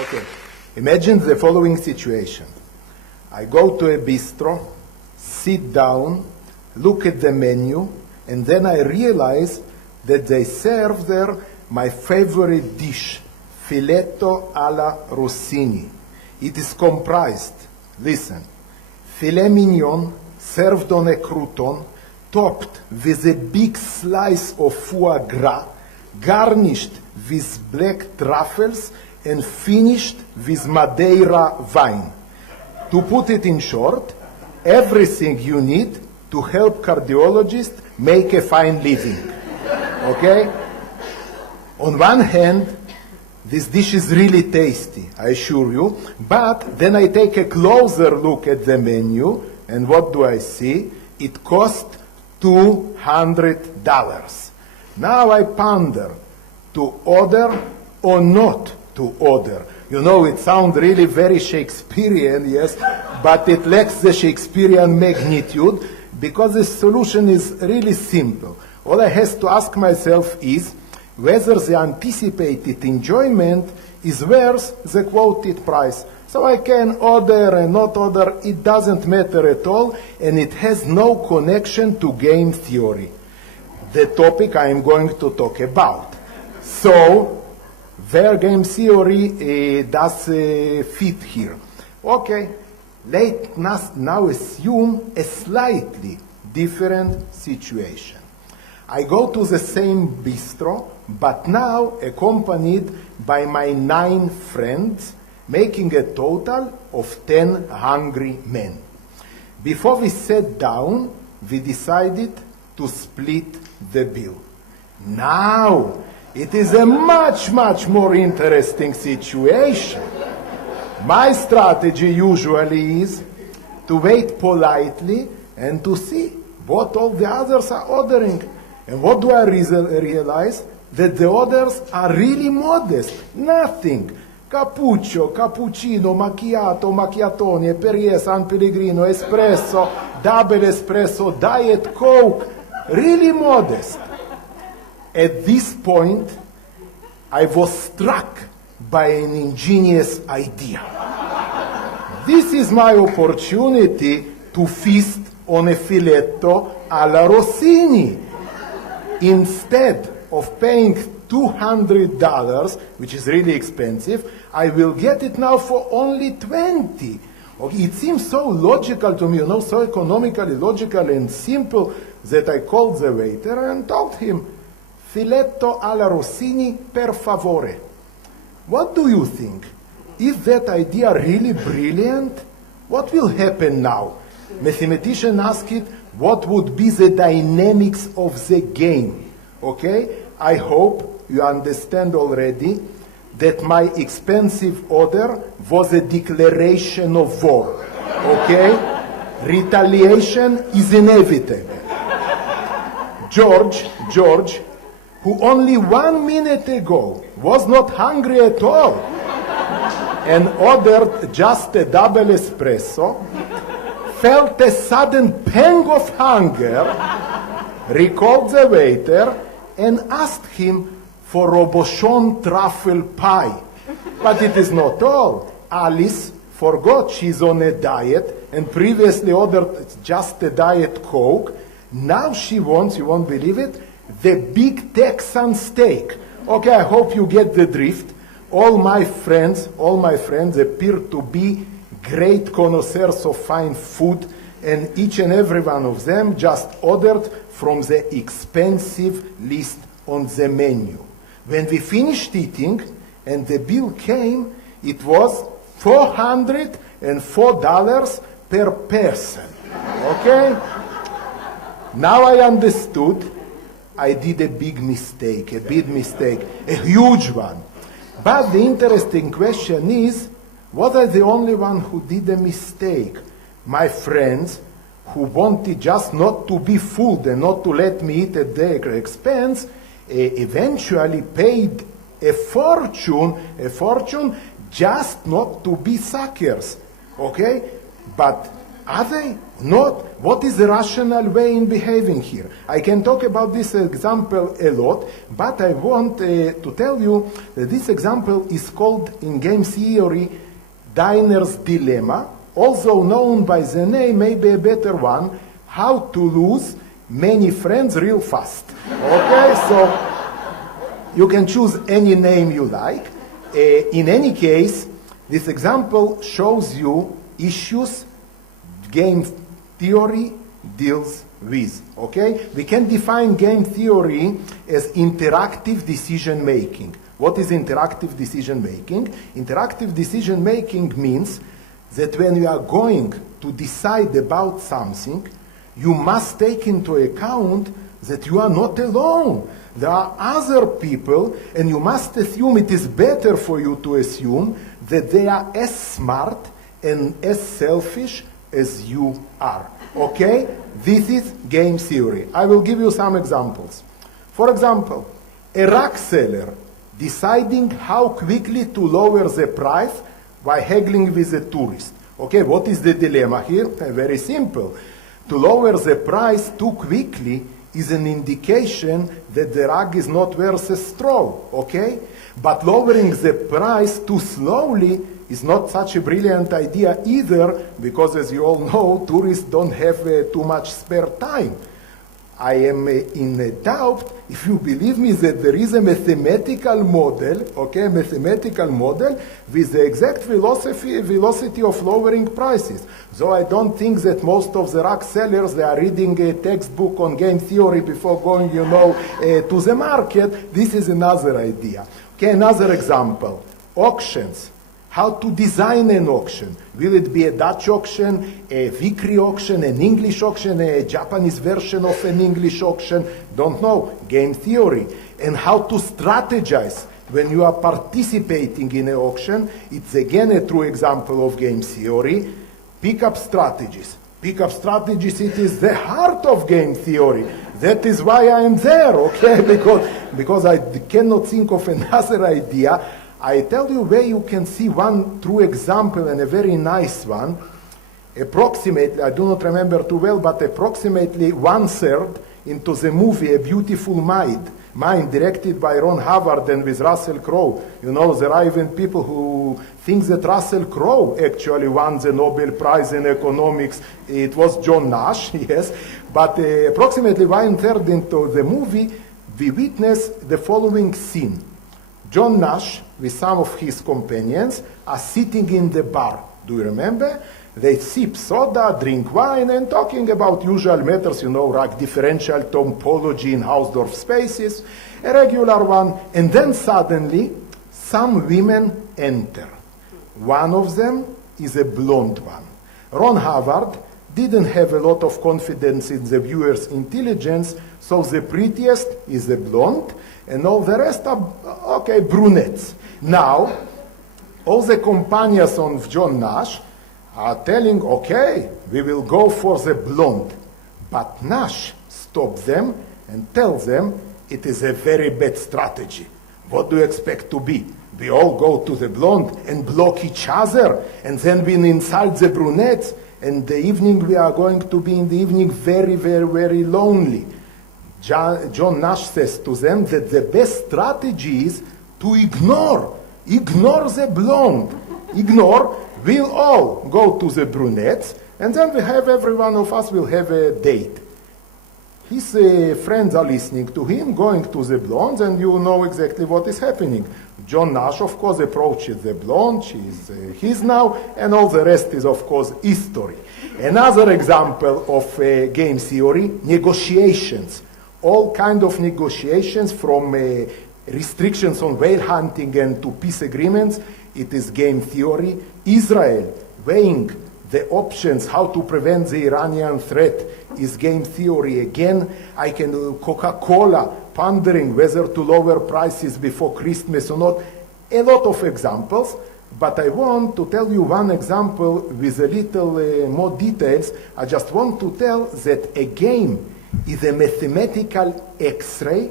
Okay. Imagine the following situation. I go to a bistro, sit down, look at the menu, and then I realize that they serve there my favorite dish, filetto alla Rossini. It is comprised, listen, filet mignon served on a crouton, topped with a big slice of foie gras, garnished with black truffles, and finished with Madeira wine. To put it in short, everything you need to help cardiologists make a fine living. Okay? On one hand, this dish is really tasty, I assure you, but then I take a closer look at the menu, and what do I see? It cost $200. Now I ponder to order or not to order. You know, it sounds really very Shakespearean, yes, but it lacks the Shakespearean magnitude because the solution is really simple. All I have to ask myself is whether the anticipated enjoyment is worth the quoted price. So I can order and not order, it doesn't matter at all, and it has no connection to game theory, the topic I am going to talk about. So, where game theory does fit here? Okay, let's now assume a slightly different situation. I go to the same bistro, but now accompanied by my 9 friends, making a total of 10 hungry men. Before we sat down, we decided to split the bill. Now, it is a much, much more interesting situation. My strategy usually is to wait politely and to see what all the others are ordering. And what do I realize? That the orders are really modest. Nothing. Cappuccio, cappuccino, macchiato, macchiatone, Perrier, San Pellegrino, espresso, double espresso, diet coke. Really modest. At this point, I was struck by an ingenious idea. This is my opportunity to feast on a filetto alla Rossini. Instead of paying $200, which is really expensive, I will get it now for only $20. Okay, it seems so logical to me, you know, so economically logical and simple that I called the waiter and told him, filetto alla Rossini per favore. What do you think? Is that idea really brilliant? What will happen now? Mathematician asked it, what would be the dynamics of the game? Okay? I hope you understand already that my expensive order was a declaration of war. Okay? Retaliation is inevitable. George, who only 1 minute ago was not hungry at all and ordered just a double espresso, felt a sudden pang of hunger, recalled the waiter, and asked him for Robuchon truffle pie. But it is not all. Alice forgot she's on a diet and previously ordered just a Diet Coke. Now she wants, you won't believe it, the big Texan steak. Okay, I hope you get the drift. All my friends appear to be great connoisseurs of fine food, and each and every one of them just ordered from the expensive list on the menu. When we finished eating and the bill came, it was $404 per person. Okay? Now I understood I did a big mistake, a huge one. But the interesting question is, was I the only one who did a mistake? My friends, who wanted just not to be fooled and not to let me eat at their expense, eventually paid a fortune just not to be suckers. Okay? But Are they? Not. What is the rational way in behaving here? I can talk about this example a lot, but I want to tell you that this example is called in game theory Diner's Dilemma, also known by the name, maybe a better one, how to lose many friends real fast. Okay, so you can choose any name you like. In any case, this example shows you issues game theory deals with, okay? We can define game theory as interactive decision making. What is interactive decision making? Interactive decision making means that when you are going to decide about something, you must take into account that you are not alone. There are other people, and you must assume, it is better for you to assume that they are as smart and as selfish as you are. Okay? This is game theory. I will give you some examples. For example, a rug seller deciding how quickly to lower the price by haggling with a tourist. Okay, what is the dilemma here? Very simple. To lower the price too quickly is an indication that the rug is not worth a straw, okay? But lowering the price too slowly is not such a brilliant idea either, because as you all know, tourists don't have too much spare time. I am in doubt if you believe me that there is a mathematical model, okay, mathematical model with the exact velocity of lowering prices. So I don't think that most of the rug sellers, they are reading a textbook on game theory before going, to the market. This is another idea. Okay, another example, auctions. How to design an auction. Will it be a Dutch auction, a Vickrey auction, an English auction, a Japanese version of an English auction? Don't know. Game theory. And how to strategize when you are participating in an auction. It's again a true example of game theory. Pick-up strategies. Pick-up strategies, it is the heart of game theory. That is why I am there, okay? Because I cannot think of another idea. I tell you where you can see one true example and a very nice one. Approximately, I do not remember too well, but approximately 1/3 into the movie A Beautiful Mind, directed by Ron Howard and with Russell Crowe. You know, there are even people who think that Russell Crowe actually won the Nobel Prize in economics. It was John Nash, yes. But approximately 1/3 into the movie, we witness the following scene. John Nash, with some of his companions, are sitting in the bar. Do you remember? They sip soda, drink wine, and talking about usual matters, like differential topology in Hausdorff spaces, a regular one. And then suddenly, some women enter. One of them is a blonde one. Ron Howard didn't have a lot of confidence in the viewer's intelligence, so the prettiest is a blonde, and all the rest are, brunettes. Now, all the companions of John Nash are telling, we will go for the blonde. But Nash stops them and tells them it is a very bad strategy. What do you expect to be? We all go to the blonde and block each other, and then we insult the brunettes, and the evening we are going to be in the evening very, very, very lonely. John Nash says to them that the best strategy is to ignore the blonde. We'll all go to the brunettes, and then every one of us will have a date. His friends are listening to him, going to the blondes, and you know exactly what is happening. John Nash, of course, approaches the blonde. She's his now, and all the rest is, of course, history. Another example of game theory, negotiations. All kind of negotiations, from restrictions on whale hunting and to peace agreements. It is game theory. Israel weighing the options how to prevent the Iranian threat is game theory again. I can Coca-Cola pondering whether to lower prices before Christmas or not. A lot of examples, but I want to tell you one example with a little more details. I just want to tell that a game is a mathematical X-ray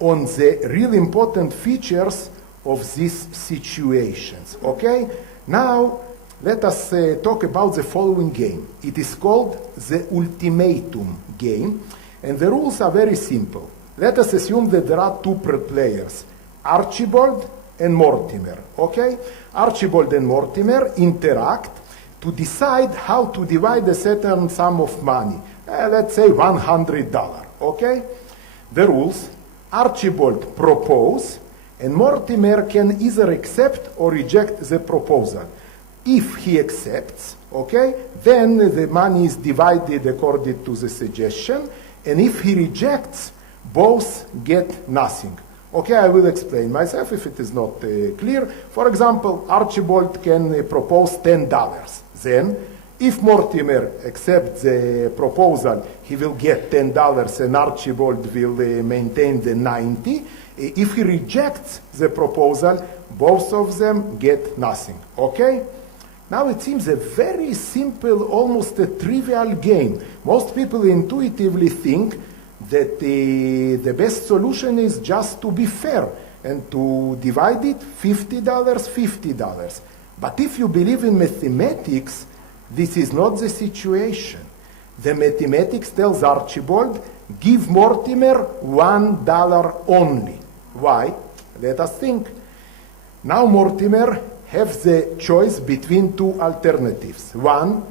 on the really important features of these situations. Okay? Now, let us talk about the following game. It is called the ultimatum game, and the rules are very simple. Let us assume that there are two players, Archibald and Mortimer, okay? Archibald and Mortimer interact to decide how to divide a certain sum of money, let's say $100, okay? The rules, Archibald propose, and Mortimer can either accept or reject the proposal. If he accepts, okay, then the money is divided according to the suggestion, and if he rejects, both get nothing. Okay, I will explain myself if it is not clear. For example, Archibald can propose $10. Then, if Mortimer accepts the proposal, he will get $10 and Archibald will maintain the 90. If he rejects the proposal, both of them get nothing. Okay? Now it seems a very simple, almost a trivial game. Most people intuitively think that the best solution is just to be fair and to divide it $50, $50. But if you believe in mathematics, this is not the situation. The mathematics tells Archibald, give Mortimer $1 only. Why? Let us think. Now Mortimer has the choice between two alternatives. One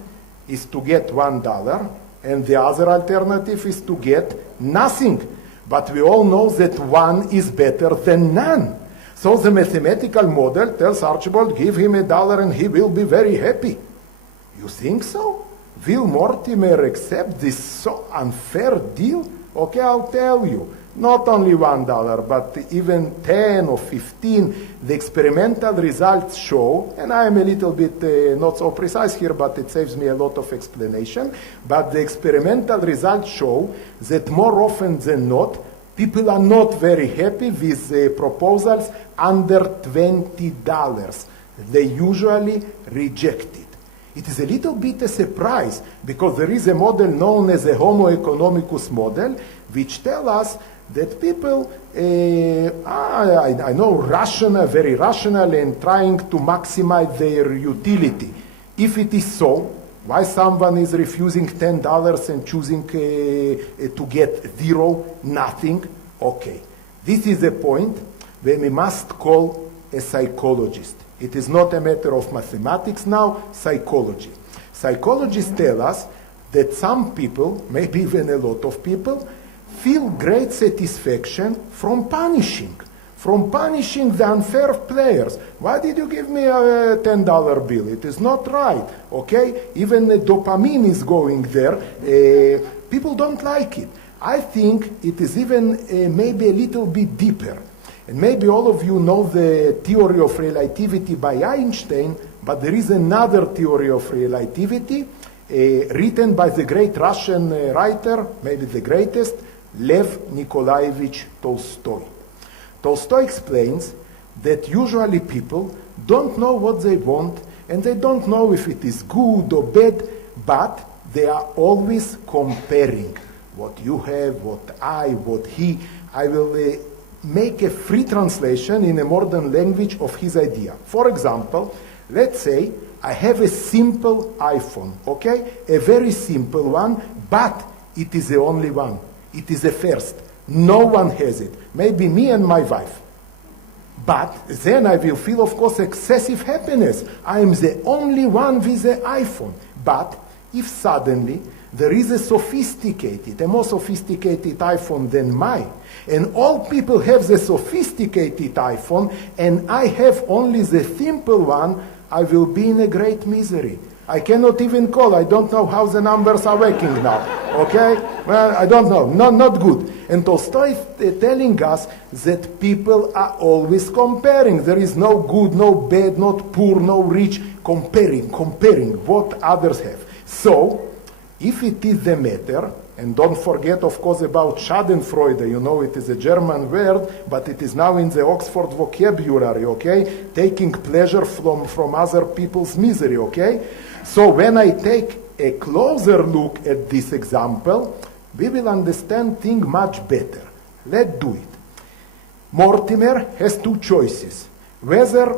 is to get $1, and the other alternative is to get nothing. But we all know that one is better than none. So the mathematical model tells Archibald, give him $1 and he will be very happy. You think so? Will Mortimer accept this so unfair deal? Okay, I'll tell you. Not only $1, but even 10 or 15, the experimental results show, and I am a little bit not so precise here, but it saves me a lot of explanation, but the experimental results show that more often than not, people are not very happy with proposals under $20. They usually reject it. It is a little bit a surprise, because there is a model known as the Homo economicus model, which tells us that people I know very rational and trying to maximize their utility. If it is so, why someone is refusing $10 and choosing to get zero, nothing? Okay, this is a point where we must call a psychologist. It is not a matter of mathematics now, psychology. Psychologists tell us that some people, maybe even a lot of people, feel great satisfaction from punishing the unfair players. Why did you give me a $10 bill? It is not right, okay? Even the dopamine is going there. People don't like it. I think it is even maybe a little bit deeper. And maybe all of you know the theory of relativity by Einstein, but there is another theory of relativity written by the great Russian writer, maybe the greatest, Lev Nikolaevich Tolstoy. Tolstoy explains that usually people don't know what they want, and they don't know if it is good or bad, but they are always comparing what you have, what he. I will make a free translation in a modern language of his idea. For example, let's say I have a simple iPhone, okay? A very simple one, but it is the only one. It is the first. No one has it. Maybe me and my wife. But then I will feel, of course, excessive happiness. I am the only one with the iPhone. But if suddenly there is a more sophisticated iPhone than mine, and all people have the sophisticated iPhone, and I have only the simple one, I will be in a great misery. I cannot even call. I don't know how the numbers are working now. Okay? Well, I don't know. Not good. And Tolstoy is telling us that people are always comparing. There is no good, no bad, not poor, no rich. Comparing what others have. So, if it is the matter, and don't forget, of course, about Schadenfreude. You know, it is a German word, but it is now in the Oxford vocabulary, okay? Taking pleasure from other people's misery, okay? So when I take a closer look at this example, we will understand things much better. Let's do it. Mortimer has two choices, whether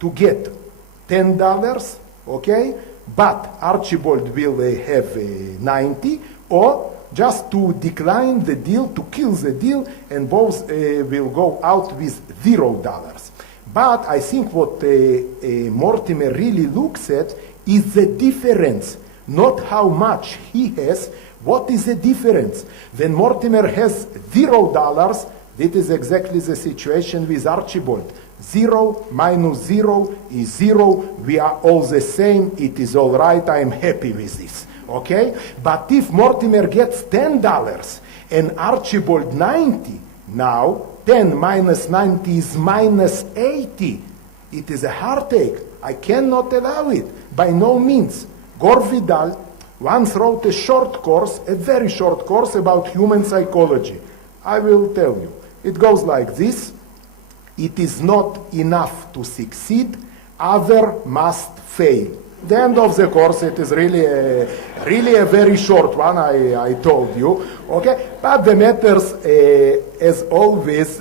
to get $10 okay? But Archibald will have 90, or just to decline the deal, to kill the deal, and both will go out with $0. But I think what Mortimer really looks at is the difference, not how much he has. What is the difference? When Mortimer has $0, that is exactly the situation with Archibald. 0 minus 0 is 0. We are all the same. It is all right. I am happy with this. Okay? But if Mortimer gets $10 and Archibald 90, now 10 minus 90 is minus 80. It is a heartache. I cannot allow it. By no means. Gore Vidal once wrote a short course, a very short course about human psychology. I will tell you. It goes like this. It is not enough to succeed. Other must fail. The end of the course, it is really a very short one, I told you. Okay? But the matters, as always,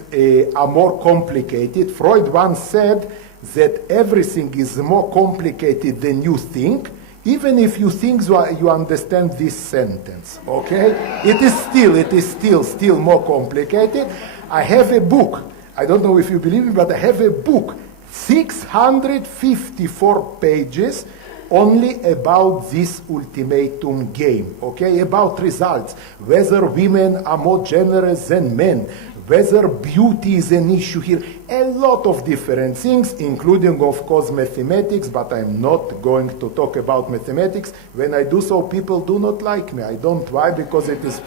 are more complicated. Freud once said that everything is more complicated than you think, even if you think you understand this sentence. Okay? It is still more complicated. I have a book. I don't know if you believe me, but I have a book, 654 pages, only about this ultimatum game, okay? About results, whether women are more generous than men, whether beauty is an issue here, a lot of different things, including, of course, mathematics, but I'm not going to talk about mathematics. When I do so, people do not like me. I don't. Why? Because it is,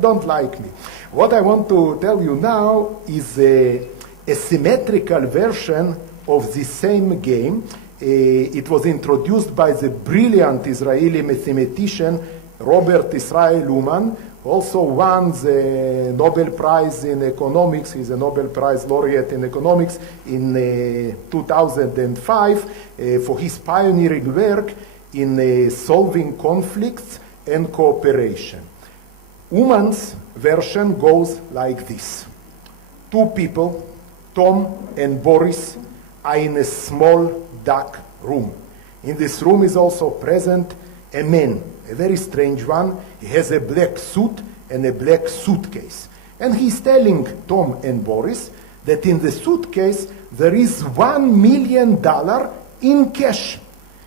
don't like me. What I want to tell you now is a symmetrical version of the same game. It was introduced by the brilliant Israeli mathematician Robert Israel Uman, also won the Nobel Prize in Economics. He's a Nobel Prize laureate in economics in 2005 for his pioneering work in solving conflicts and cooperation. Uman's version goes like this. Two people, Tom and Boris, are in a small dark room. In this room is also present a man, a very strange one. He has a black suit and a black suitcase. And he's telling Tom and Boris that in the suitcase there is $1 million in cash,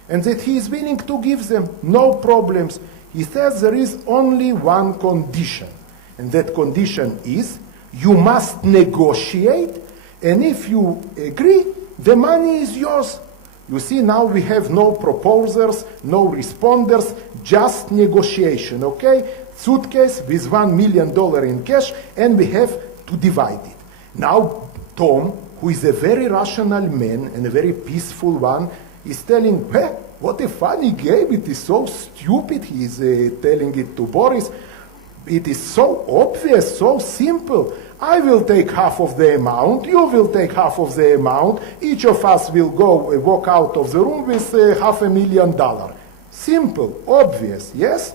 and that he is willing to give them, no problems. He says there is only one condition, and that condition is you must negotiate, and if you agree, the money is yours. You see, now we have no proposers, no responders, just negotiation, okay? Suitcase with $1 million in cash, and we have to divide it. Now, Tom, who is a very rational man and a very peaceful one, is telling, what a funny game, it is so stupid. He is telling it to Boris. It is so obvious, so simple. I will take half of the amount, you will take half of the amount, each of us will go walk out of the room with $500,000. Simple, obvious, yes?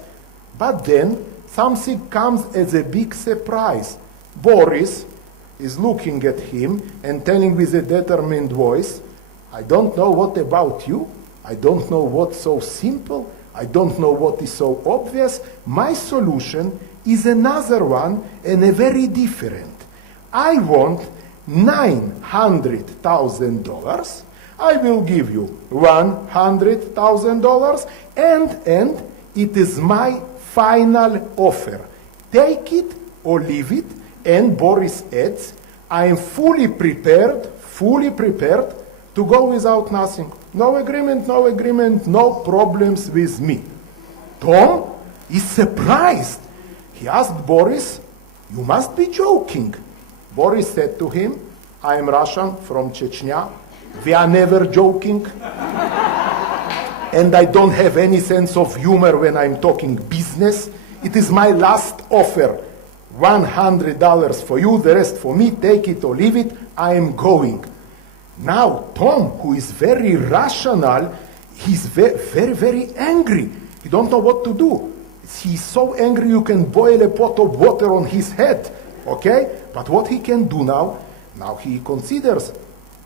But then something comes as a big surprise. Boris is looking at him and telling with a determined voice, I don't know what about you, I don't know what's so simple, I don't know what is so obvious. My solution is another one and a very different. I want $900,000. I will give you $100,000, and it is my final offer. Take it or leave it. And Boris adds, I am fully prepared to go without nothing. No agreement, no problems with me. Tom is surprised. He asked Boris, you must be joking. Boris said to him, I am Russian from Chechnya. We are never joking. And I don't have any sense of humor when I'm talking business. It is my last offer. $100 for you, the rest for me. Take it or leave it. I am going. Now, Tom, who is very rational, he's very angry. He don't know what to do. He's so angry you can boil a pot of water on his head, okay? But what he can do now he considers,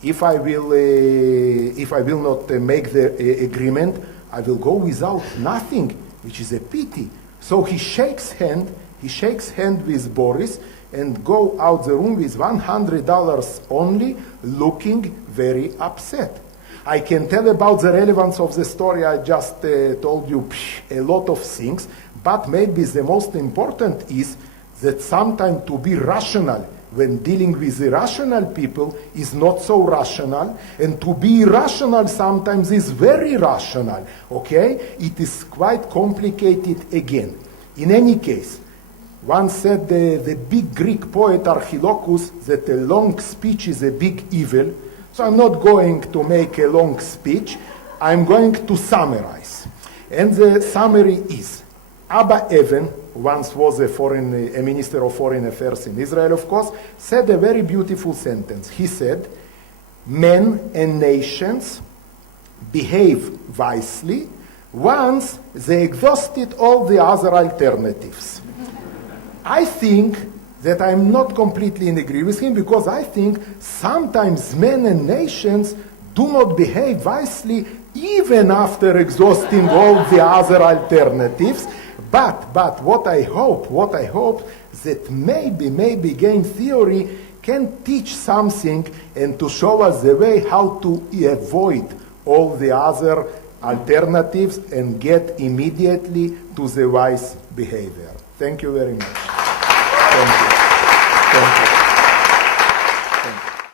If I will not make the agreement, I will go without nothing, which is a pity. So he shakes hand with Boris and go out the room with $100 only, looking very upset. I can tell about the relevance of the story. I just told you a lot of things, but maybe the most important is that sometimes to be rational when dealing with irrational people is not so rational, and to be irrational sometimes is very rational, okay? It is quite complicated again. In any case, once said the big Greek poet Archilochus that a long speech is a big evil. So I'm not going to make a long speech. I'm going to summarize. And the summary is, Abba Evan, once was a minister of foreign affairs in Israel, of course, said a very beautiful sentence. He said, men and nations behave wisely once they exhausted all the other alternatives. I think that I'm not completely in agree with him, because I think sometimes men and nations do not behave wisely even after exhausting all the other alternatives. But what I hope that maybe game theory can teach something and to show us the way how to avoid all the other alternatives and get immediately to the wise behavior. Thank you very much. Thank you. Thank you.